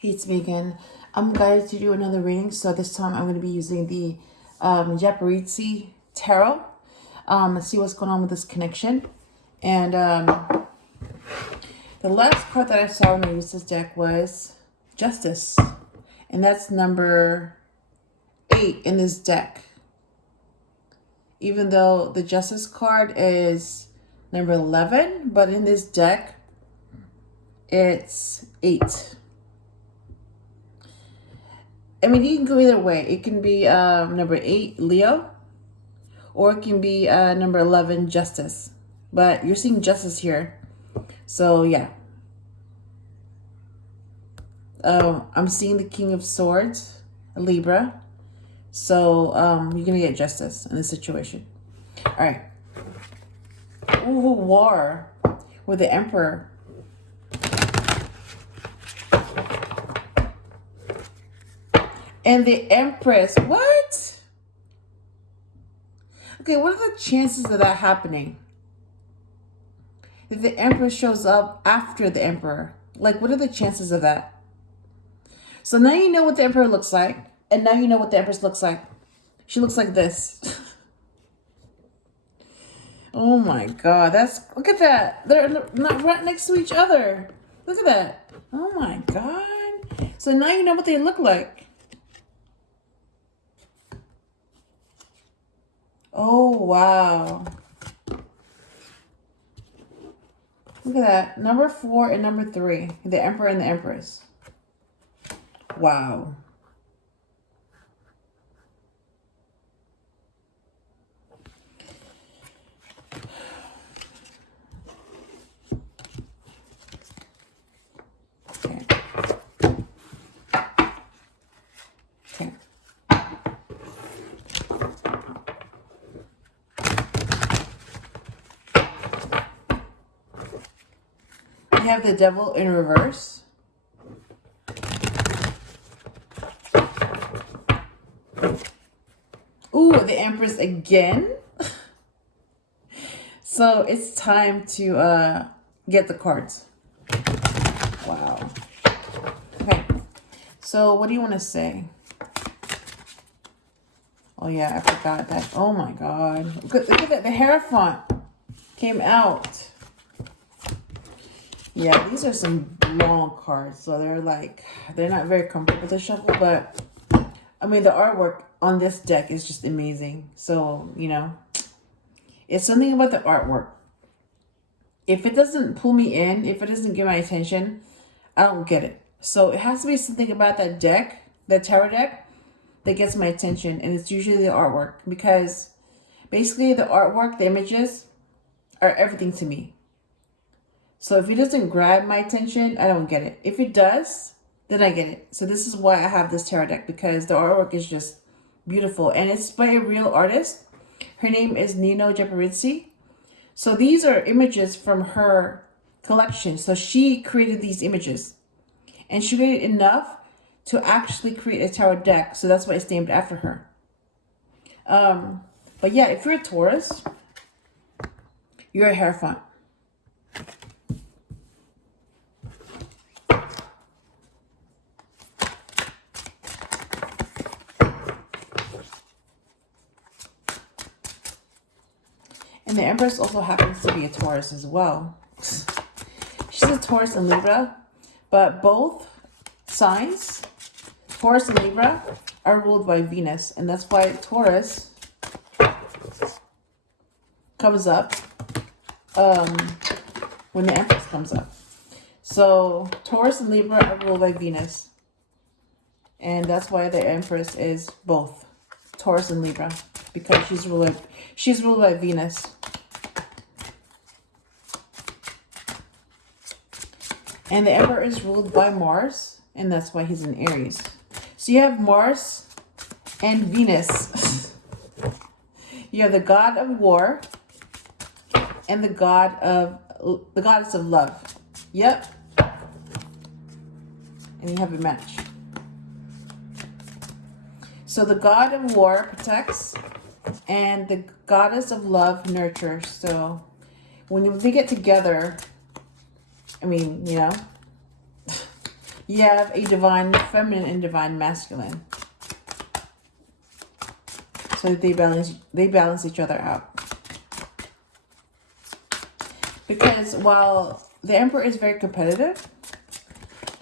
Hey, it's me again. I'm guided to do another reading, so this time I'm going to be using the Japaridze Tarot. Let's see what's going on with this connection. And the last card that I saw when I used this deck was Justice. And that's number 8 in this deck. Even though the Justice card is number 11, but in this deck, it's 8. I mean, you can go either way. It can be number 8, Leo, or it can be number 11, Justice. But you're seeing Justice here. So, yeah. I'm seeing the King of Swords, Libra. So, you're going to get Justice in this situation. All right. Ooh, War with the Emperor. And the Empress. What? Okay, what are the chances of that happening? If the Empress shows up after the Emperor. Like, what are the chances of that? So now you know what the Emperor looks like. And now you know what the Empress looks like. She looks like this. Oh my God. Look at that. They're not right next to each other. Look at that. Oh my God. So now you know what they look like. Oh, wow. Look at that. Number 4 and number 3. The Emperor and the Empress. Wow. Okay. Okay. We have the Devil in reverse. Ooh, the Empress again. So it's time to get the cards. Wow. Okay. So what do you want to say? Oh yeah, I forgot that. Oh my God. Look at that. The Hierophant came out. Yeah, these are some long cards. So they're not very comfortable to shuffle, but I mean, the artwork on this deck is just amazing. So, you know, it's something about the artwork. If it doesn't pull me in, if it doesn't get my attention, I don't get it. So it has to be something about that deck, that tarot deck, that gets my attention. And it's usually the artwork, because basically the artwork, the images are everything to me. So if it doesn't grab my attention, I don't get it. If it does, then I get it. So this is why I have this tarot deck, because the artwork is just beautiful. And it's by a real artist. Her name is Japaridze. So these are images from her collection. So she created these images. And she created enough to actually create a tarot deck. So that's why it's named after her. But yeah, if you're a Taurus, you're a Hierophant. And the Empress also happens to be a Taurus as well. She's a Taurus and Libra, but both signs, Taurus and Libra, are ruled by Venus. And that's why Taurus comes up when the Empress comes up. So Taurus and Libra are ruled by Venus. And that's why the Empress is both Taurus and Libra, because she's ruled by Venus. And the Emperor is ruled by Mars, and that's why he's in Aries. So you have Mars and Venus. You have the god of war and the goddess of love. Yep. And you have a match. So the god of war protects, and the goddess of love nurtures. So when they get together, I mean, you know, You have a divine feminine and divine masculine. So they balance each other out. Because while the Emperor is very competitive,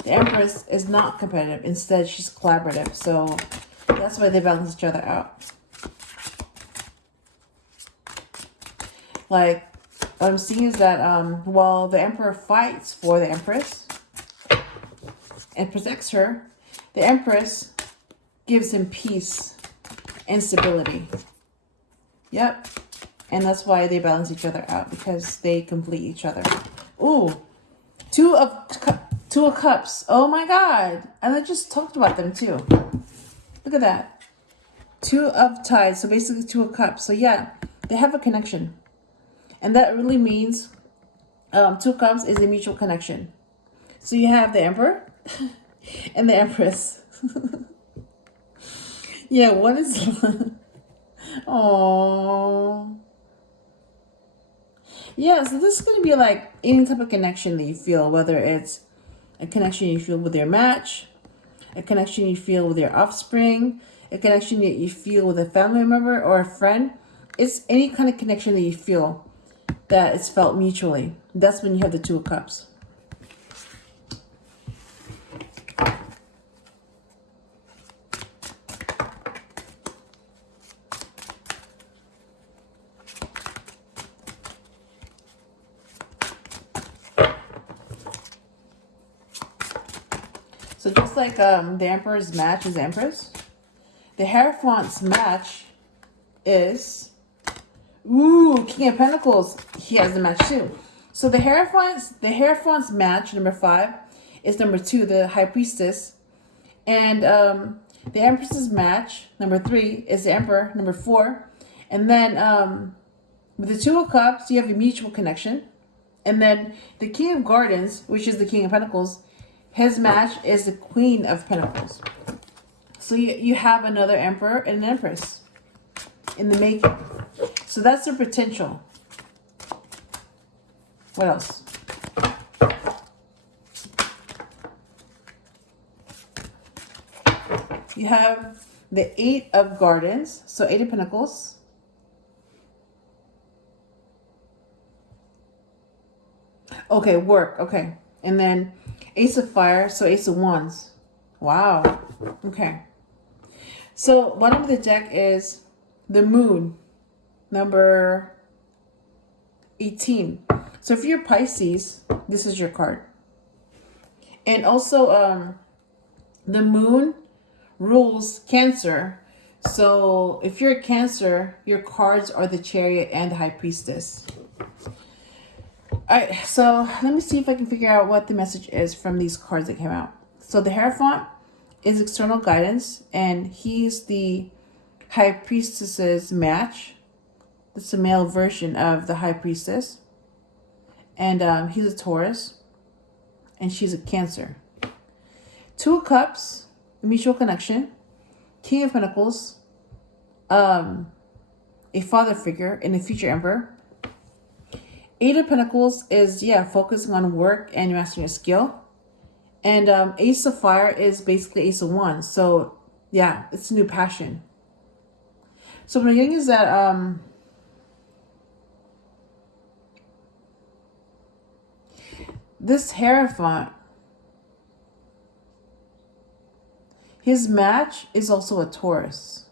the Empress is not competitive. Instead, she's collaborative. So that's why they balance each other out. Like, what I'm seeing is that while the Emperor fights for the Empress and protects her, the Empress gives him peace and stability. Yep. And that's why they balance each other out, because they complete each other. Ooh. Two of Cups. Oh my God. And I just talked about them too. Look at that. Two of Tides. So basically Two of Cups. So yeah, they have a connection. And that really means Two of Cups is a mutual connection. So you have the Emperor and the Empress. Yeah, one is... Aww. Yeah, so this is going to be like any type of connection that you feel, whether it's a connection you feel with your match, a connection you feel with your offspring, a connection that you feel with a family member or a friend. It's any kind of connection that you feel that it's felt mutually. That's when you have the Two of Cups. So just like the Emperor's match is Empress, the Hierophant's match is, King of Pentacles. He has the match too. So the Hierophant's match, number 5, is number 2, the High Priestess. And the Empress's match, number 3, is the Emperor, number 4. And then with the Two of Cups, you have a mutual connection. And then the King of Gardens, which is the King of Pentacles, his match is the Queen of Pentacles. So you have another Emperor and an Empress in the making. So that's their potential. What else? You have the 8 of Gardens. So 8 of Pentacles. Okay, work. Okay. And then Ace of Fire. So Ace of Wands. Wow. Okay. So bottom of the deck is the Moon, number 18. So if you're Pisces, this is your card. And also the Moon rules Cancer. So if you're a Cancer, your cards are the Chariot and the High Priestess. Alright, so let me see if I can figure out what the message is from these cards that came out. So the Hierophant is external guidance, and he's the High Priestess's match. That's a male version of the High Priestess. And he's a Taurus, and she's a Cancer. Two of Cups, a mutual connection. King of Pentacles, a father figure and a future Emperor. 8 of Pentacles is, focusing on work and mastering a skill. And Ace of Fire is basically Ace of Wands. So, yeah, it's a new passion. So what I'm getting is that this Hierophant, his match is also a Taurus.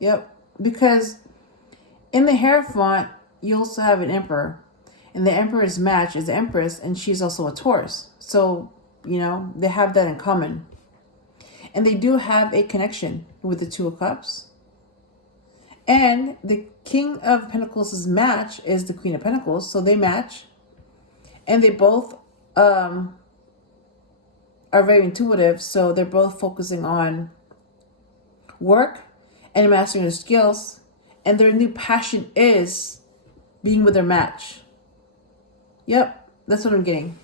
Yep, because in the Hierophant, you also have an Emperor. And the Emperor's match is the Empress, and she's also a Taurus. So, they have that in common. And they do have a connection with the Two of Cups. And the King of Pentacles' match is the Queen of Pentacles. So they match. And they both are very intuitive. So they're both focusing on work and mastering their skills. And their new passion is being with their match. Yep, that's what I'm getting.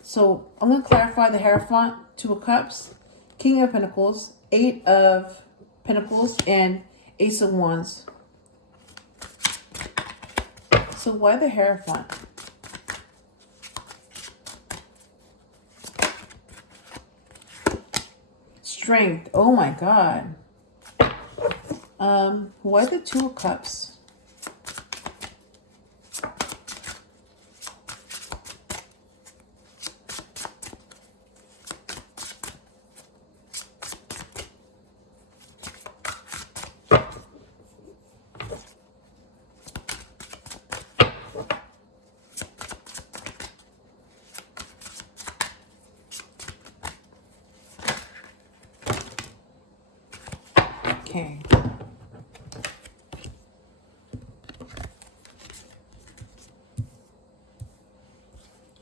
So I'm going to clarify the Hierophant, Two of Cups, King of Pentacles, 8 of Pentacles, and Ace of Wands. So why the Hierophant? Strength. Oh my God. Why the Two of Cups? Okay.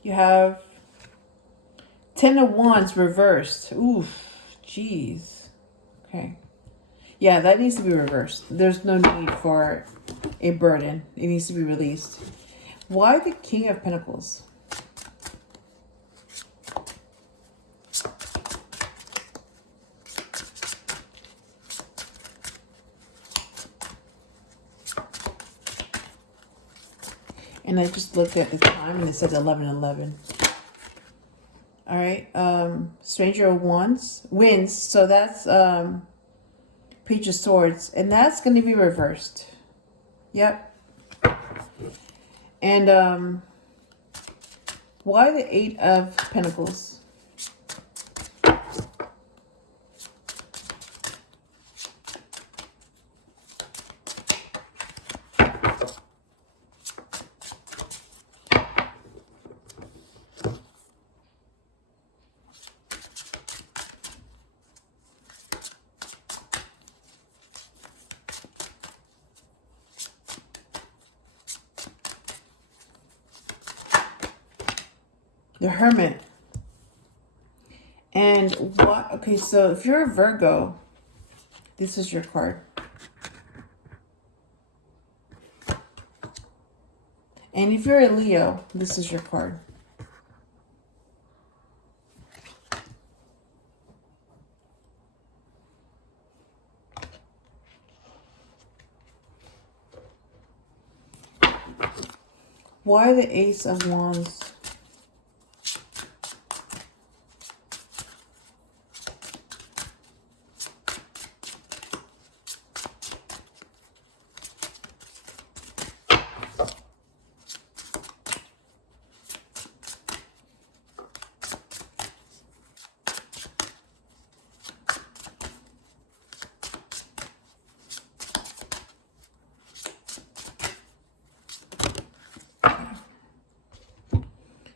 You have Ten of Wands reversed. Oof. Jeez. Okay. Yeah, that needs to be reversed. There's no need for a burden. It needs to be released. Why the King of Pentacles? And I just looked at the time and it said 11:11. All right. Stranger of Wands wins. So that's Page of Swords. And that's going to be reversed. Yep. And why the Eight of Pentacles? The Hermit. And what? Okay, so if you're a Virgo, this is your card. And if you're a Leo, this is your card. Why the Ace of Wands?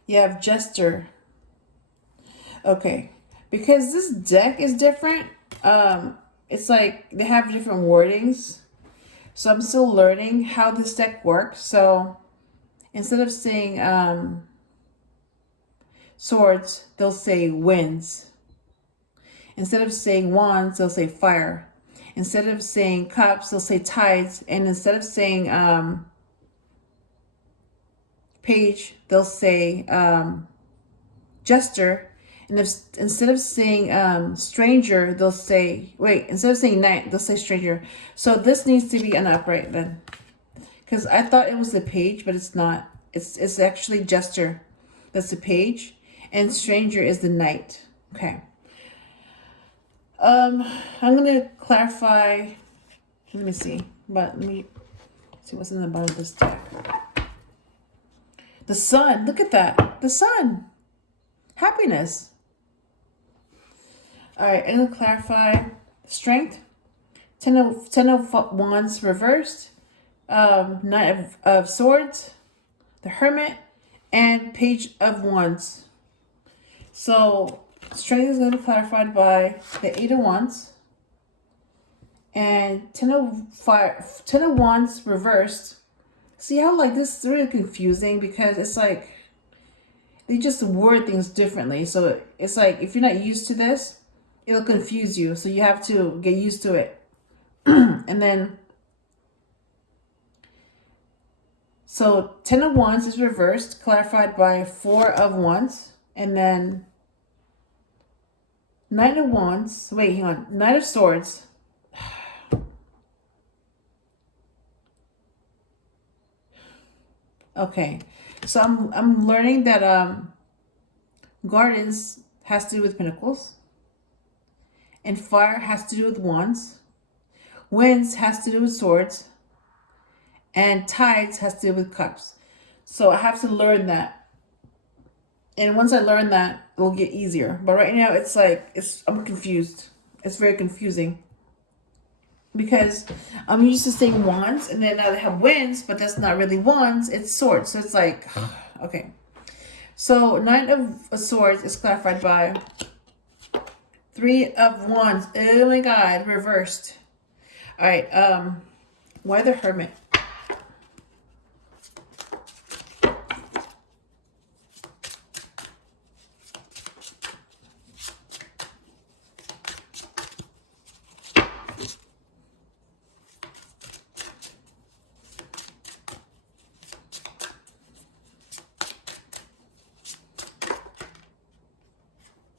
You have Jester. Okay. Because this deck is different. It's like they have different wordings. So I'm still learning how this deck works. So instead of saying swords, they'll say winds. Instead of saying wands, they'll say fire. Instead of saying cups, they'll say tides. And instead of saying page, they'll say jester. And if instead of saying stranger, they'll say, wait, instead of saying knight, they'll say stranger. So this needs to be an upright then. Because I thought it was the page, but it's not. It's actually jester. That's the page. And stranger is the knight. Okay. I'm going to clarify. Let me see. But let me see what's in the bottom of this deck. The sun. Look at that. The sun. Happiness. All right. I'm going to clarify. Strength. Ten of Wands reversed. Knight of Swords. The Hermit. And Page of Wands. So strength is going to be clarified by the Eight of Wands. And Ten of Wands reversed. See how like this is really confusing because it's like they just word things differently. So it's like if you're not used to this, it'll confuse you. So you have to get used to it. And then so Ten of Wands is reversed, clarified by Four of Wands, and then Nine of Wands. Wait, hang on. Knight of Swords. Okay, so I'm learning that gardens has to do with pentacles, And fire has to do with wands. Winds has to do with swords. And tides has to do with cups. So I have to learn that. And once I learn that, it'll get easier. But right now, it's like, I'm confused. It's very confusing. Because I'm used to saying wands, and then now they have winds, but that's not really wands, it's swords. So it's like, okay. So 9 of Swords is clarified by 3 of Wands. Oh my God, reversed. All right, why the Hermit?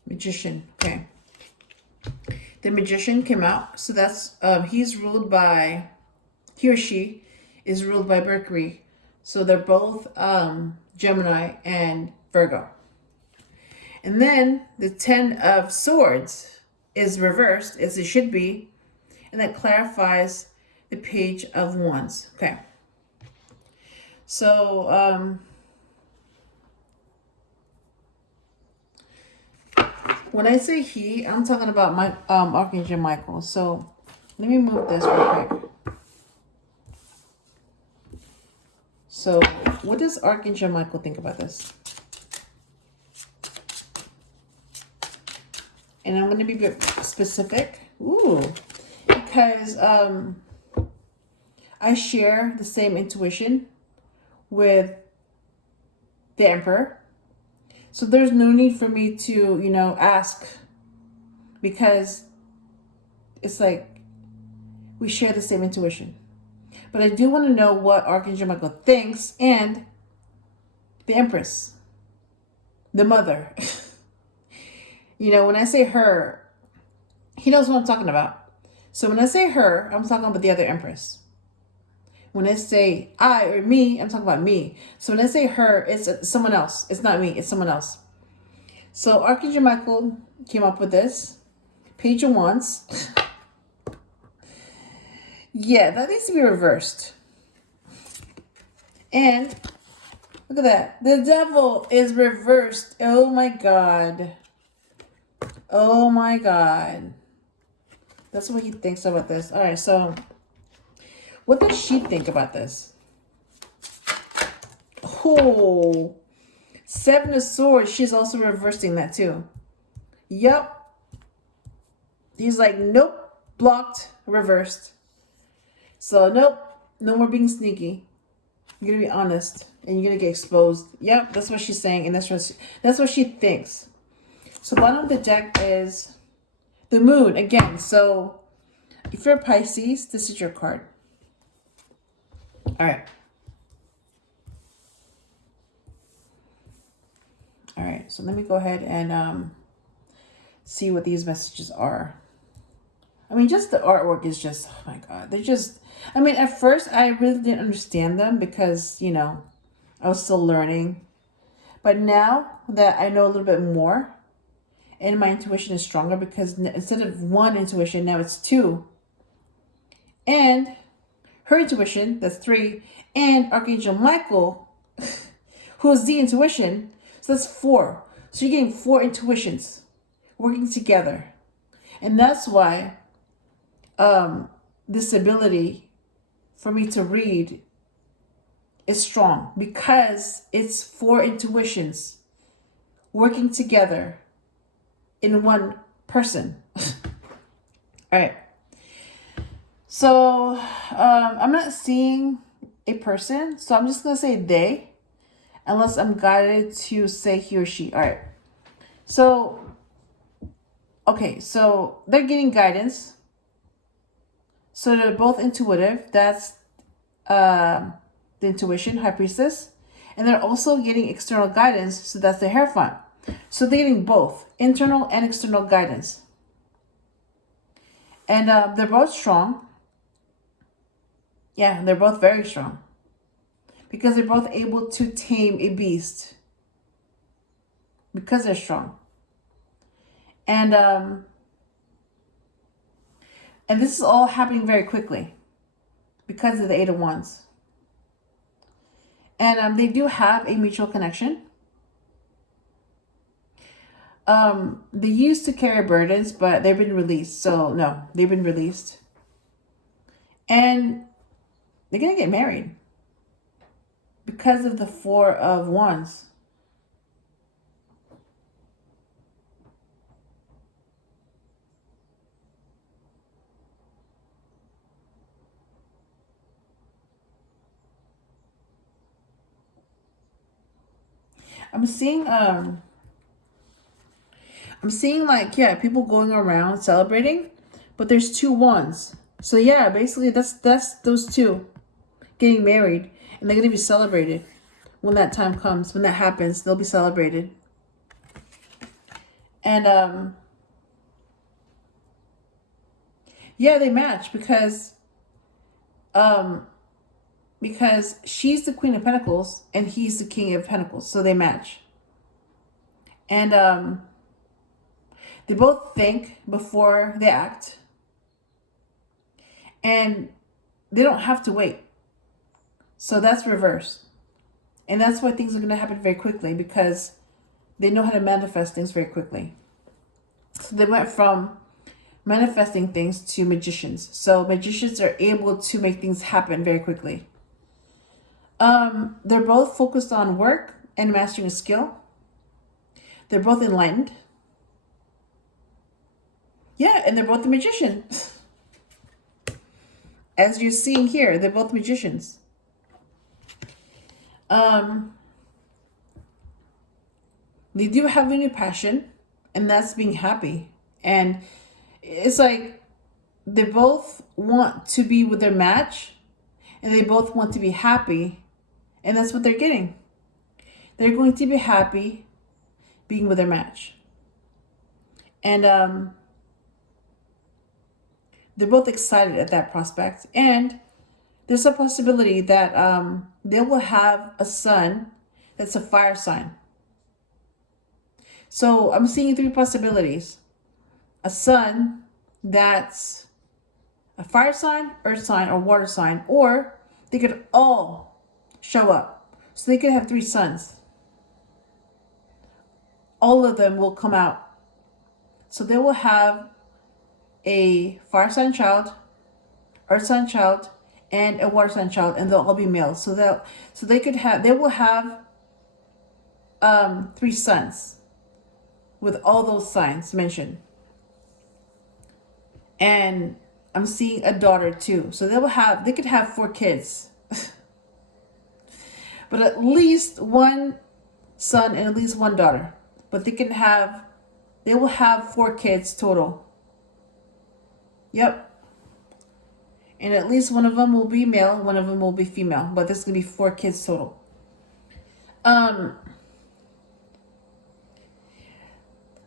Magician, okay. The Magician came out, so that's, he or she is ruled by Mercury. So they're both Gemini and Virgo. And then the 10 of Swords is reversed, as it should be, and that clarifies the Page of Wands. Okay. So, when I say he, I'm talking about my Archangel Michael. So let me move this real quick. So what does Archangel Michael think about this? And I'm going to be specific. Ooh, because I share the same intuition with the Emperor. So there's no need for me to, ask, because it's like we share the same intuition. But I do want to know what Archangel Michael thinks, and the Empress, the mother. When I say her, he knows what I'm talking about. So when I say her, I'm talking about the other Empress. When I say I or me, I'm talking about me. So when I say her, it's someone else. It's not me, it's someone else. So Archangel Michael came up with this. Page of Wands. Yeah, that needs to be reversed. And look at that. The Devil is reversed. Oh my God. Oh my God. That's what he thinks about this. All right, so what does she think about this? Oh, 7 of Swords. She's also reversing that too. Yep. He's like, nope, blocked, reversed. So nope, no more being sneaky. You're gonna be honest, and you're gonna get exposed. Yep, that's what she's saying, and that's what she thinks. So bottom of the deck is the Moon again. So if you're a Pisces, this is your card. All right. All right, so let me go ahead and see what these messages are. I mean, just the artwork is just, oh my God. They're just, I mean, at first I really didn't understand them because, I was still learning. But now that I know a little bit more, and my intuition is stronger, because instead of 1 intuition, now it's 2. And her intuition, that's 3. And Archangel Michael, who's the intuition, so that's 4. So you're getting 4 intuitions working together. And that's why this ability for me to read is strong, because it's 4 intuitions working together in one person. All right. So I'm not seeing a person, so I'm just going to say they, unless I'm guided to say he or she. All right. So, okay, so they're getting guidance. So they're both intuitive. That's the intuition, High Priestess. And they're also getting external guidance. So that's the Hierophant. So they're getting both internal and external guidance. And they're both strong. Yeah, they're both very strong. Because they're both able to tame a beast. Because they're strong. And And this is all happening very quickly because of the Eight of Wands. And they do have a mutual connection. They used to carry burdens, but they've been released. So no, they've been released. And they're going to get married because of the Four of Wands. I'm seeing like, yeah, people going around celebrating, but there's two wands. So yeah, basically that's those two getting married, and they're going to be celebrated when that time comes. When that happens, they'll be celebrated. And yeah, they match because she's the Queen of Pentacles and he's the King of Pentacles. So they match. And they both think before they act. And they don't have to wait. So that's reverse. And that's why things are going to happen very quickly, because they know how to manifest things very quickly. So they went from manifesting things to magicians. So magicians are able to make things happen very quickly. They're both focused on work and mastering a skill. They're both enlightened. Yeah, and they're both a magician. As you're seeing here, they're both magicians. They do have a new passion, and that's being happy. And it's like they both want to be with their match, and they both want to be happy. And that's what they're getting. They're going to be happy being with their match. And they're both excited at that prospect. And there's a possibility that they will have a son that's a fire sign. So I'm seeing three possibilities. A son that's a fire sign, earth sign, or water sign. Or they could all show up. So they could have three sons. All of them will come out. So they will have a fire sign child, earth sign child, and a water sign child, and they'll all be males. So they will have three sons with all those signs mentioned. And I'm seeing a daughter too. So they could have 4 kids. But at least one son and at least one daughter. But they will have 4 kids total. Yep. And at least one of them will be male, one of them will be female. But there's going to be 4 kids total.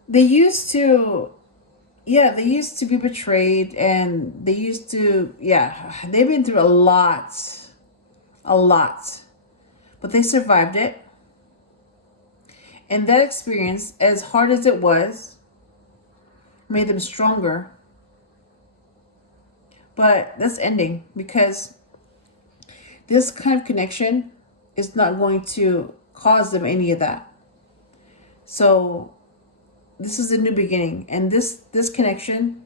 They used to be betrayed, and they've been through a lot. But they survived it. And that experience, as hard as it was, made them stronger. But that's ending, because this kind of connection is not going to cause them any of that. So this is a new beginning, and this connection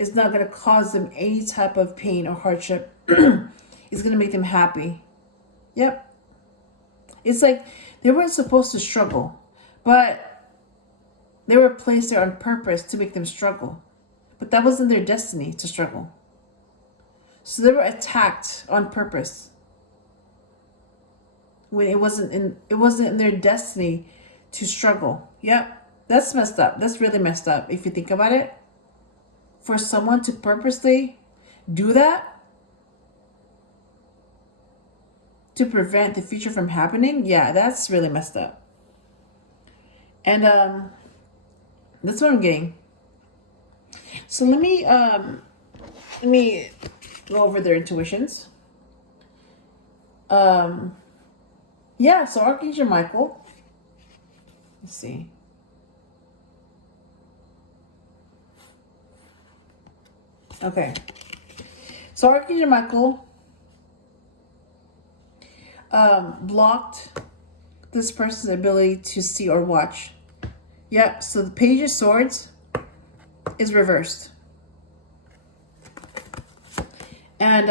is not going to cause them any type of pain or hardship. It's going to make them happy. Yep. It's like they weren't supposed to struggle, but they were placed there on purpose to make them struggle. But that wasn't their destiny to struggle. So they were attacked on purpose when it wasn't in their destiny to struggle. Yep. That's messed up. That's really messed up if you think about it. For someone to purposely do that to prevent the future from happening, yeah, that's really messed up. And that's what I'm getting. So let me go over their intuitions. Yeah, so Archangel Michael. Let's see. Okay. So Archangel Michael blocked this person's ability to see or watch. Yep, so the Page of Swords is reversed. And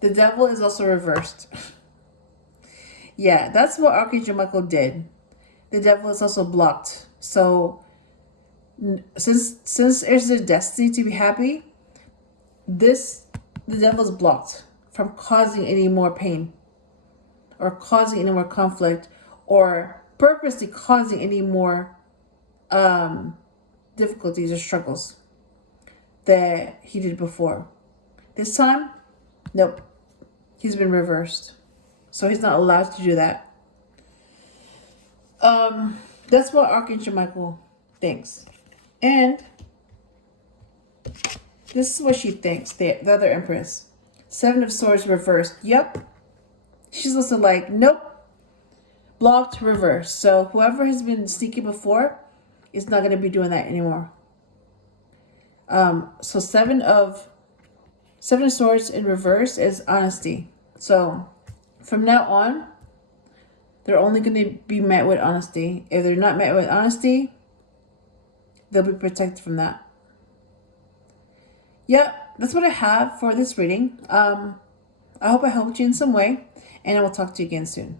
the Devil is also reversed. Yeah, that's what Archangel Michael did. The Devil is also blocked. So since there's a destiny to be happy, the Devil is blocked from causing any more pain or causing any more conflict or purposely causing any more difficulties or struggles that he did before. This time, nope, he's been reversed. So he's not allowed to do that. That's what Archangel Michael thinks. And this is what she thinks, the other Empress. Seven of Swords reversed. Yep. She's also like, nope. Blocked, reversed. So whoever has been sneaky before is not going to be doing that anymore. So Seven of Swords in reverse is honesty. So from now on, they're only going to be met with honesty. If they're not met with honesty, they'll be protected from that. Yeah, that's what I have for this reading. I hope I helped you in some way, and I will talk to you again soon.